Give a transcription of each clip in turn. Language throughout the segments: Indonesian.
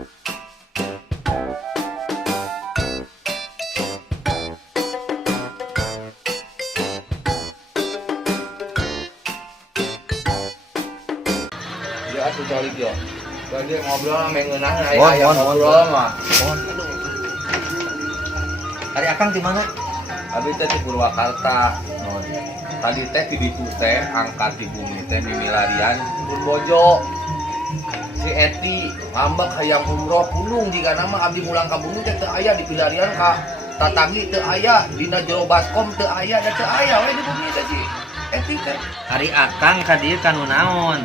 Ya atuh calik yo. Jadi ngobrol mengeunah aya ngobrol mah. Hari Akang di mana? Abi teh di Purwakarta. Tadi teh di ditu teh angkat di bumi teh mimilarian Bojo. Si Eti ngambek hayang umroh pulung jika nama abdi mulang ka bumi teh teu aya di pilarian ka Tatagi teu aya, dina jero baskom teu aya da teu aya we di bumi teh si Eti teh. Hari Akang ka dieu kanu naon?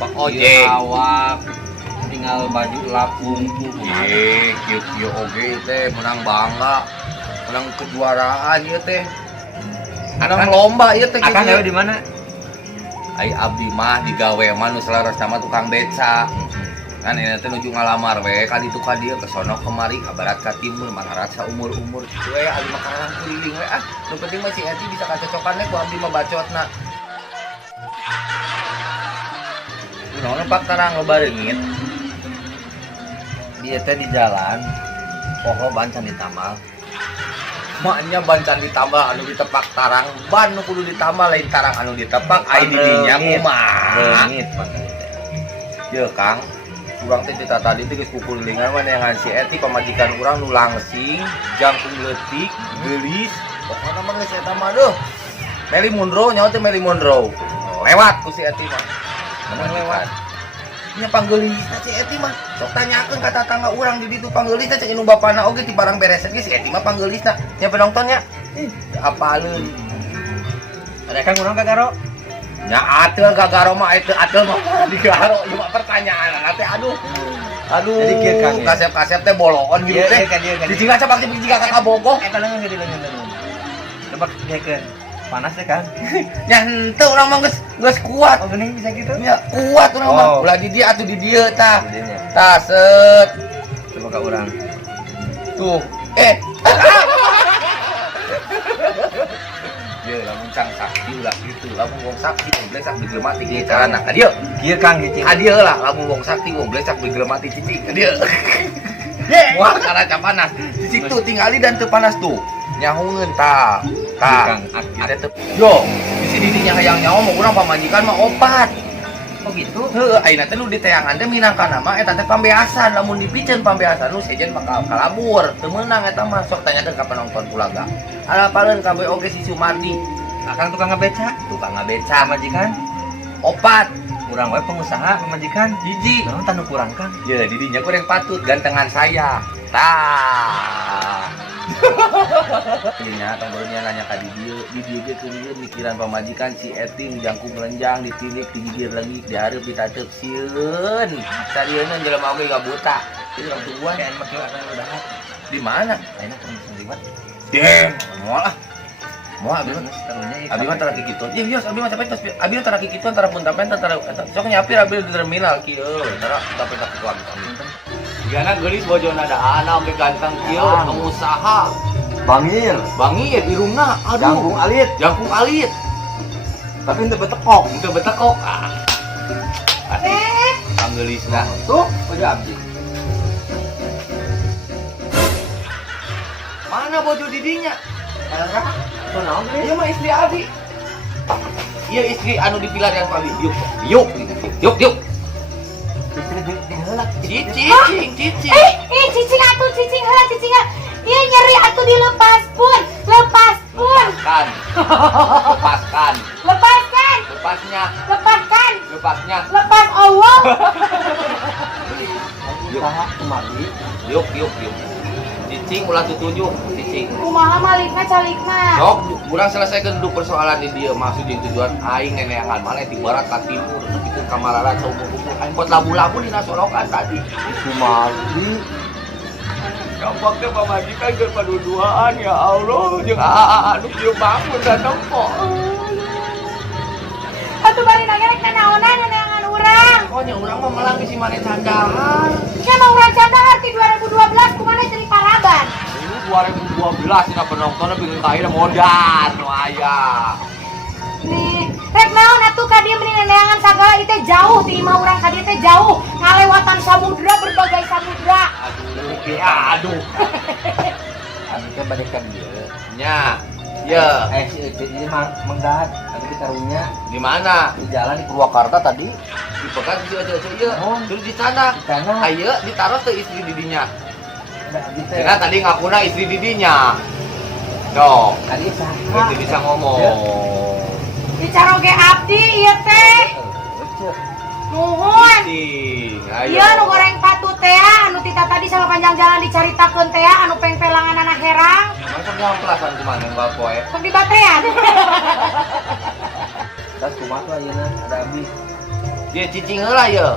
Pak Ojek. Awak tinggal baju lapung kieu oge teh menang bangga. Menang kejuaraan ieu teh. Menang lomba ieu teh. Akang gawe di mana? Ai abdi mah digawe mah nu selaras sama tukang beca. Kan ini teh nuju ngalamar we ka ditu ka dieu ke sono kemari ka barat ka timur manarat saumur-umur kitu we abdi mah kalang keliling we ah. Nu penting mah si Eti bisa kacocokan we ku abdi mah bacotna. Kunaon pak tarang loba reungit. Dia teh di jalan pohlo bancan ditamal. Maknya bancan ditambah anu ditepak tarang ban nu kudu ditambah lain tarang anu ditepak ai di dinya kumaha. Reungit pan. Ye Kang, urang teh cerita tadi teh geus kukulingan mah neangan si Eti pamajikan urang nu langsing, jangkung leutik, geulis, pokona mah geus eta mah deuh. Meli Monroe nyaho teh Meli Monroe. Lewat ku si Eti mah. Mana lewat? Nya panggeulisna si Eti mah. Sok tanyakeun ka tatangga urang di ditu panggeulisna cek anu bapana oge ti barang beresan ge si Eti mah panggeulisna. Nya penontonnya apaleun. Ada Kang urang kagaro? Nya atuh gagaro mah itu atuh mah digaro ieu mah pertanyaan teh aduh. Aduh. Jadi kieu Kang. Kasep-kasep teh boloon gitu teh. Dicing aja pakai biji kakak kabogoh. Eta leungeun gede leungeun. Coba diekeun. Panas teh Kang. Nya henteu urang mah geus kuat. Oh geuning bisa gitu? Nya kuat urang mah. Ulah di dieu atuh di dieu tah. Tah set. Coba ka urang. Tuh. Ye lamun cang sakti ulah kitu. Lamun wong sakti goblok sak diglemati ge carana ka dieu. Kieu Kang cicing. Ka dieu lah lamun wong sakti goblok sak diglemati cicing ka dieu. Wah cara panas. Cicing tuh tingali dan teu panas tuh. Nyahungeun tah. Tah. Ada teu. Yo, bisi didinya hayang nyaho mah urang pamajikan mah opat. Oh gitu. Heuh, ayeuna teh nu diteangan teh minangkana mah eta teh pambeasan, lamun dipiceun pambeasan nu sejen bakal kalabur. Teu meunang eta mah sok tanyakeun ka penonton kulaga. Alapaleun kabeh oge si Sumardi, Akang tukang ngabeca. tukang ngabeca Majikan. opat, Urang we pengusaha pemajikan. hiji. Naon tanu kurang Kang? Ya didinya kurang patut gantengan saya. Tah. Nya tombolnya nanya ka di dieu ge keur mikiran pamajikan si Eti jangkung lenjang ditilik digigir leungit dihareup ditateup sieun. Sarieuna jelema oge gak buta. Itu orang tujuan Kayak mah kieu Akang udah hat. di mana? Ayeuna kurang liwat. Deng, moal ah. Moal abi mah. Taruhnya Abi mah tara kikituan. Iya, bios abi mah capek tos. Abi mah tara kikituan tara puntapen tara sok nyapir abi di terminal kieu. Tara tapi tak kuat. Digana geulis bojona da anak oge ganteng kieu, pengusaha. Bangir. Bangir irungna aduh. Jangkung alit. Jangkung alit. Tapi henteu betekok. Itu betekok. Ah. Panggeulisna. Tuh, udah abdi. Mana bojo didinya? Era, tuh naon Ieu mah istri abi. Iya istri anu dipilar yang abi. Yuk. Yuk. Istri di heula. Cicing. Cicing atuh, cicing heula, cicing heula. Iya nyeri atuh dilepas pun. Lepaskan. Lepaskan. Lepasnya. Lepaskan. Lepas Allah. Usaha kemari. Yuk. Cicing ulah tujuh. Cicing. Kumaha malikna calikna. Sok, kurang selesaikan dulu persoalan di dia. Maksud yang tujuan aing neneangan mana di barat ka timur tapi ku kamararan saumur-umur aing pot labu-labu dina sorokan tadi. Kemari. Gampang teh pamajikan keur paduduaan ya Allah. Jeung anu kieu bangun datang kok. Atuh bari nagerek naonan neangan urang. Pokoknya urang mah melang si mane candaan. Kan urang candahar ti 2012 kumaha jadi paraban. Ini 2012 dina penonton bingung ka ayeuna modal nu aya. Nih, rek naon atuh ka dieu meni neangan sagala ieu teh jauh ti imah urang ka dieu teh jauh. Ngalewatan samudra berbagai samudra. Aduh. Abi teh badekan dia. Nya. Ya, Si Ece ini menggat. Abi di karunya di mana? di jalan di Purwakarta tadi. Di Pekan si Oce ya. Oh. Terus di sana. Di sana Ayo ditaruh ke istri didinya. ada Abi teh. Karena tadi ngakuna istri didinya. Dong, Tadi saha? berarti bisa ngomong. Bicara ge abdi ieu teh. Ece. Nuhun. Ting, ayo. Iya nu goreng patu teh anu tita tadi sama panjang jalan dicaritakeun teh anu peng-pelangan anak herang. Masa yang kelasan kemana enggak poe? Sok di batean. Das kumaha tuh ayeuna ada Abi. Dia cicing heula ya.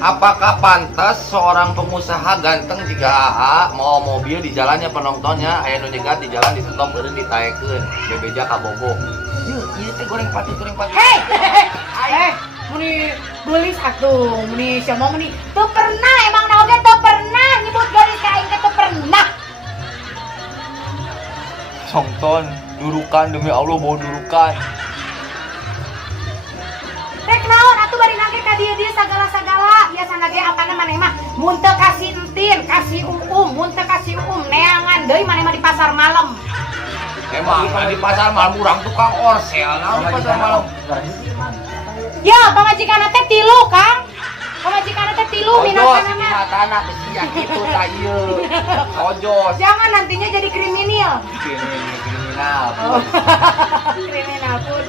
Apakah pantas seorang pengusaha ganteng jika AA mau mobil di jalannya penontonnya aya nu nyegat di jalan di stop eureun ditaekeun bebeja ka bogo. Ieu teh goreng pati. Hei, muni beulis atuh, muni sia mah muni teu pernah emang naon teu pernah nyebut garis ka aing teu pernah. Songton, durukan demi Allah mau durukan. Rek naon atuh bari nangke ka dieu sagala-sagala. Biasana ge apana maneh mah mun teu kasih entin, kasih mun teu kasih neangan deui maneh mah di pasar malam. Emang di pasar malam urang tukang orsel naon di pasar malam. Ya, pamajikanna teh 3, Kang. Pamajikanna teh 3 Ojos minatana di mah. matana kesian kitu tah ieu. Ojos. Jangan nantinya jadi kriminal. Kriminal. Kriminal pun.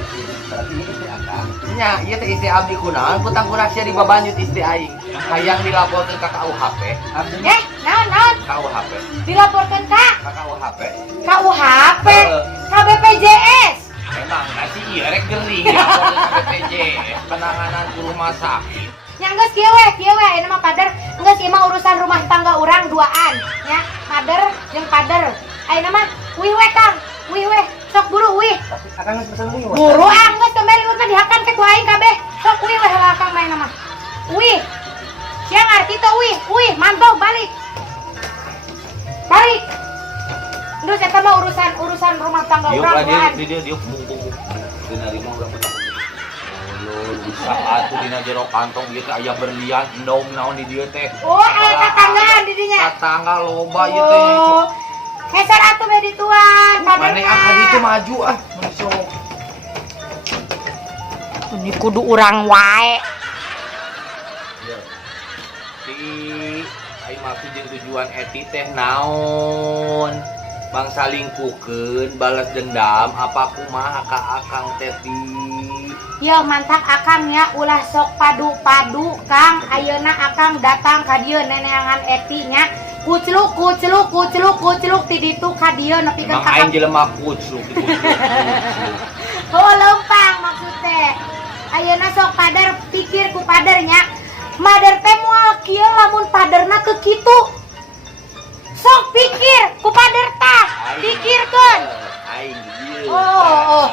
Berarti ini istri Akang. Nya, ieu teh istri abdi kunaon kutang kuraksia di babanjut istri aing. Hayang dilaporkeun ka KUHP. Naon? KUHP. Dilaporkan ka KUHP. KUHP, KBPJS. Emang kasih iya rek gering dilaporkeun ka BPJ. Penanganan ke rumah sakit. Nya geus kieu we, ayeuna mah pader, geus ieu mah urusan rumah tangga urang duaan, nya. Pader jeung pader. Ayeuna mah wih we Kang, wih we. Sok buru wih. Tapi Akang geus pesen wih. Buru geus teu meri urang dihakan ke ku aing kabeh. Sok wih we heula Kang maena mah. Wih. Sia ngarti teu wih, mantap balik. Balik. Terus eta mah urusan rumah tangga Diuk urang lah duaan. dia diuk bung. Dina lima urang menang. Oh, bisa atuh dina jero kantong ieu teh aya berlian endong naon di dieu teh. Oh, aya tatanggaan di dinya. Tatangga loba ieu teh. Oh. Heser atuh be dituan, Mane ah ditu maju ah, mun sok. Ini kudu urang wae. Ya. Si aing maksud jeung tujuan eti teh naon? Bangsa lingkukeun balas dendam apa kumaha ka Akang teh ti? Ya mantap Akang ya ulah sok padu-padu Kang. Ayeuna Akang datang ka dieu neneangan Eti nya. Kucluk ti ditu ka dieu nepikeun Emang ka aing jelema kucluk di kucluk. Oh lempang maksud teh. Ayeuna sok pader pikir ku pader nya. Mader teh moal kieu lamun paderna teu kitu. Sok pikir ku pader tah. Pikirkeun. Aing dieu. Oh.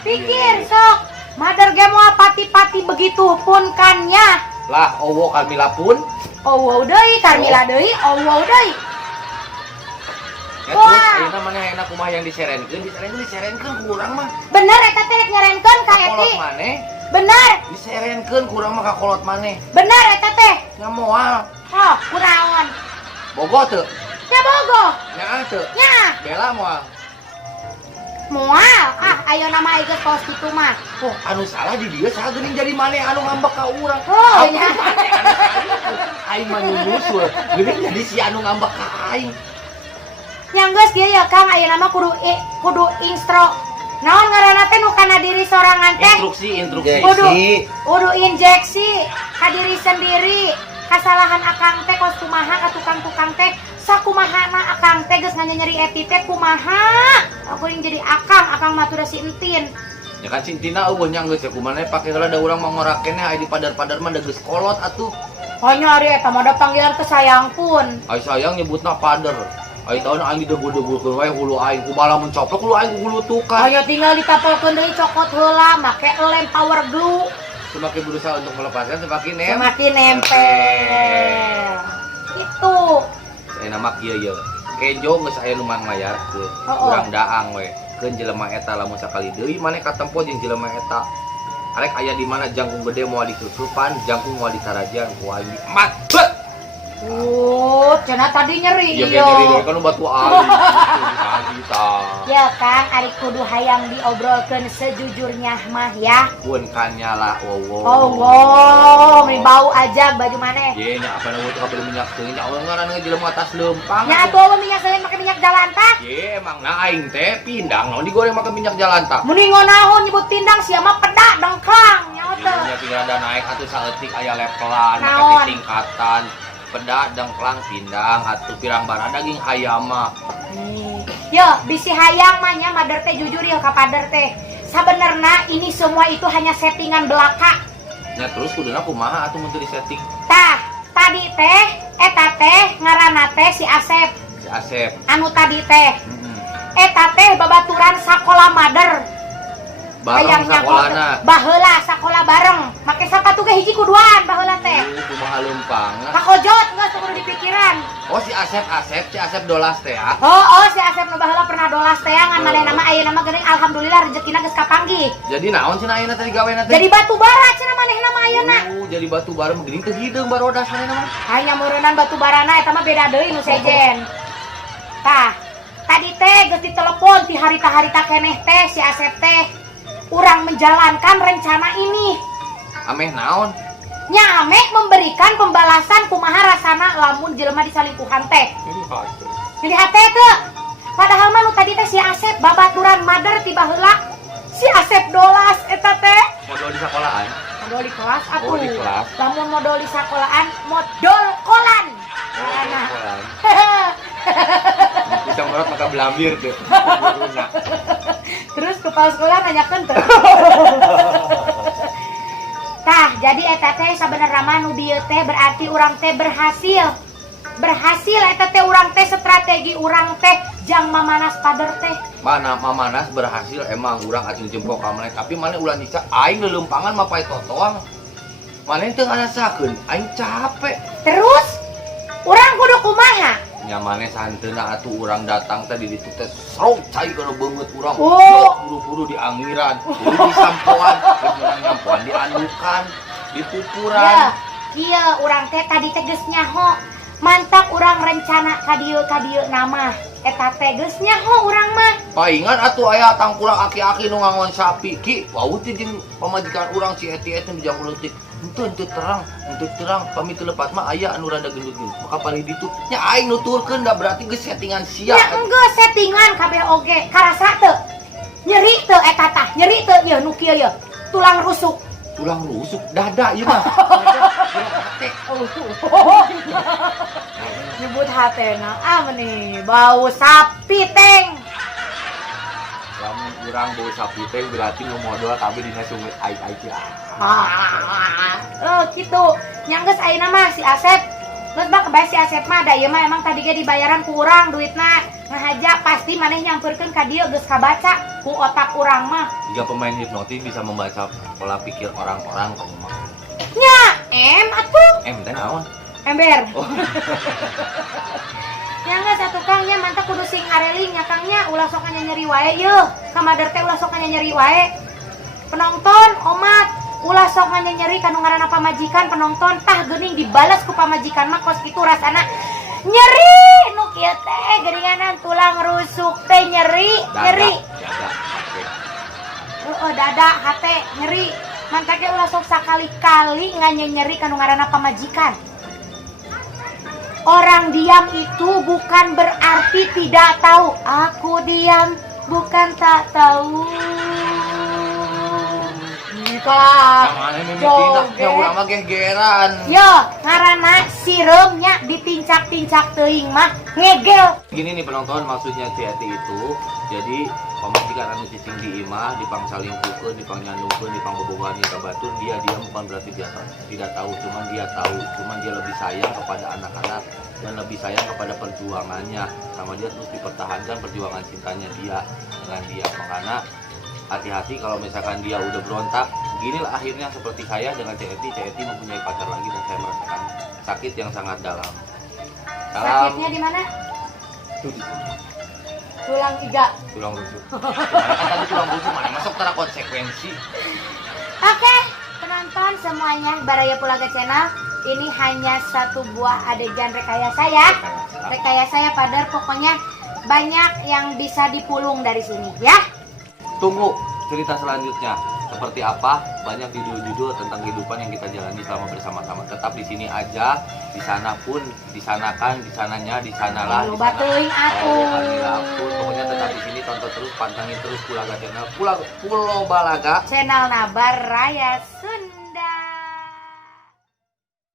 Pikir sok. Mader ge moal pati-pati begitu pun kan nya. Lah owo Kamila pun. Oh deui Karmila deui, oh deui. Ya Wah. terus ayeuna maneh enak kumaha yang diserenkeun ku urang mah. Bener eta teh rek nyarenkeun ka Eti. Kolot maneh Bener, diserenkeun ku urang mah ka kolot maneh. bener eta teh. Nya moal. Oh, kunaon? Bogo teu? Nya bogoh. Nya teu? Nya, Bela moal. moal. Ayeuna mah geus tos kitu mah. Oh, anu salah di dieu saha geuning jadi maneh anu ngambek ka urang. Oh, nya. Aing mah nyusul. Geuning jadi si anu ngambek ka aing. Nya geus dieu ya Kang, ayeuna mah kudu instro. Naon ngaranna teh nu kana diri sorangan teh? Instruksi. Kudu injeksi ka diri sendiri. Kasalahan Akang teh kos kumaha ka tukang-tukang teh. Sakumahana Akang teh geus nyeri Eti teh kumaha? Aku yang jadi Akang mah tuh si entin. Ya kan cintina eueuh nya geus kumaha pake heula da urang mangorakeun aya di padar-padar mah da geus kolot atuh. Hanya ari eta mah da panggilan kesayang pun. Ai sayang nyebutna pader. Ai tahu aing didebul-debulkeun wae hulu aing kumaha mun coplok hulu aing hulu tukar. Hanya tinggal ditapelkeun deui cokot heula make lem power glue. Semakin berusaha untuk melepaskan semakin Semakin nempel. Itu. Saya nama kieu ye. Kejo geus aya nu manglayarkeun. Urang daang we. Keun jelema eta lamun sakali deui maneh katempo jeung jelema eta. Arek aya di mana jangkung gede moal ditutupan, jangkung moal ditarajan ku aing emat. cenah tadi nyeri Iya iya. nyeri deui kan nu batu alis. Tadi tah. Ya Kang, ari kudu hayang diobrolkeun sejujurnya mah ya. Pun kan nyala Allah, meni bau aja baju maneh. Ye nya apa nu teu kabeh minyak teuing nya Allah ngaranna jelema atas lempang. Nya atuh eueuh minyak selain make minyak jalan tah. Ye emang na aing teh pindang naon digoreng make minyak jalan tah. Muni ngonaon nyebut pindang sia mah pedak dengklang nya teh. Iya tinggal ada naik atuh saeutik aya levelan, Naon? aya tingkatan. Pedak dengklang pindang atuh pirang bara daging hayam mah. Yo, bisi hayang mah nya Mother teh jujur ya ka Pader teh. Sabenerna ini semua itu hanya settingan belaka. Nya terus kuduna kumaha atuh mun teu disetting? Tah, tadi teh eta teh ngaranna teh si Asep. Si Asep. Anu tadi teh Heeh. eta teh babaturan sakola Mother. Bareng sakolana. Baheula sakola bareng. Make sapatu ge hiji kuduan baheula teh. Kumaha leumpang. Kakojot geus kudu dipikiran. Oh si Asep dolas teh ya. Oh si Asep nu baheula pernah dolas teh ngan manehna mah ayeuna mah geuning alhamdulillah rezekina geus kapanggih. Jadi naon cenah ayeuna teh digawena teh? Jadi batu bara cenah manehna mah ayeuna. Jadi batu bara mah geuning teh hideung barodas manehna mah. Hanya meureunnan batu barana eta mah beda deui nu sejen. Tah, tadi teh geus ditelepon ti harita-harita keneh teh si Asep teh urang menjalankan rencana ini. Ameh naon? Nya ame memberikan pembalasan kumaha rasana lamun jelema disalingkuhan teh. Jadi hate teh. Padahal mah nu tadi teh si Asep babaturan Mother ti baheula. Si Asep dolas eta teh. Modal di sekolahan. Modal di kelas atuh. Oh, di kelas. Lamun modal di sekolahan, modal kolan. Nah. Bisa merot maka belambir tuh. Terus kepala sekolah nanyakeun teh. Tah, jadi eta teh sabenerna mah nu dieu teh berarti urang teh berhasil. Berhasil eta teh urang teh strategi urang teh jang mamanas Pader teh. Mana mamanas berhasil emang urang acung jempol ka maneh tapi maneh ulah nyiksa aing leuleumpangan mah pae totoang. Maneh teu ngarasakeun aing capek. Terus urang kudu kumaha? Nya maneh santeuna atuh urang datang tadi di ditu teh srong cai kana beungeut urang. Oh. Buru-buru di angiran, buru di sampoan, geus urang nyampoan di andukan, di pupuran. Ya, iya urang teh tadi teh geus nyaho. Mantap urang rencana ka dieu nama. Eta teh geus nyaho urang mah. Paingan atuh aya tangkulang aki-aki nu ngangon sapi ki, wau teh jeung pamajikan urang si Eti teh nu jang leutik. Henteu terang, pami teu lepat mah aya anu rada gendut-gendut. Maka pari ditu nya aing nuturkeun da berarti geus settingan sia. Ya enggeus settingan kabeh oge. Karasa teu? Nyeri teu eta tah? Nyeri teu ieu nu kieu ieu? Tulang rusuk. Tulang rusuk dada ieu mah. Nyebut hatena meni bau sapi teng. Lamun urang bau sapi teh berarti nu modal kabeh dina sungut ai-ai cia. Oh gitu. Nyanggeus ayeuna mah si Asep. Geus bak kebae si Asep mah da ieu mah emang tadi ge dibayaran ku urang duitna. Ngahaja pasti maneh nyampeurkeun ka dieu geus kabaca ku otak urang mah. Jika pemain hipnotis bisa membaca pola pikir orang-orang kamu mah. Nya, atuh. Teh naon? Ember. Oh. Nya geus atuh Kang nya mantap kudu sing areling nya Kang nya ulah sok nyeri wae yeuh. Ka Mother teh ulah sok nyeri wae. Penonton, omat, ulah sok nyeri kanu ngaranna pamajikan penonton tah geuning dibales ku pamajikan mah kos kitu rasana nyeri nu kieu teh geuninganan tulang rusuk teh nyeri. Dada hate nyeri. Mantap ge ulah sok sakali-kali nyeri kanu ngaranna pamajikan. Orang diam itu bukan berarti tidak tahu. Aku diam bukan tak tahu. Joget. Urang mah gegeran. Yo, ngaranna siremnya ditincak-tincak teuing mah ngegel. Gini nih penonton, maksudnya si Eti itu jadi pamajikan anu cicing di imah, dipangsalingkukeun, dipangnyanungkeun, dipangbobogohan ka batur, dia bukan berarti dia tidak tahu, cuman dia tahu, cuman dia lebih sayang kepada anak-anak dan lebih sayang kepada perjuangannya. Sama dia terus dipertahankan perjuangan cintanya dia dengan dia. Makanya hati-hati kalau misalkan dia udah berontak. Beginilah akhirnya seperti saya dengan Ceti mempunyai pacar lagi dan saya merasakan sakit yang sangat dalam. Sakitnya di mana? Tulang iga. Tulang rusuk. Tadi tulang rusuk mana masuk tara konsekuensi. Oke, penonton semuanya Baraya Pulaga Channel. ini hanya satu buah adegan rekayasa ya. Rekayasa ya Padar, pokoknya banyak yang bisa dipulung dari sini ya. Tunggu cerita selanjutnya. Seperti apa? Banyak judul-judul tentang kehidupan yang kita jalani selama bersama-sama. Tetap di sini aja, di sana pun, di sanakan, di sananya, di sanalah. Lu batuin atuh. Pokoknya tetap di sini, tonton terus, pantangin terus Kulaga Channel, Pulau Balaga. Channel Nabar Raya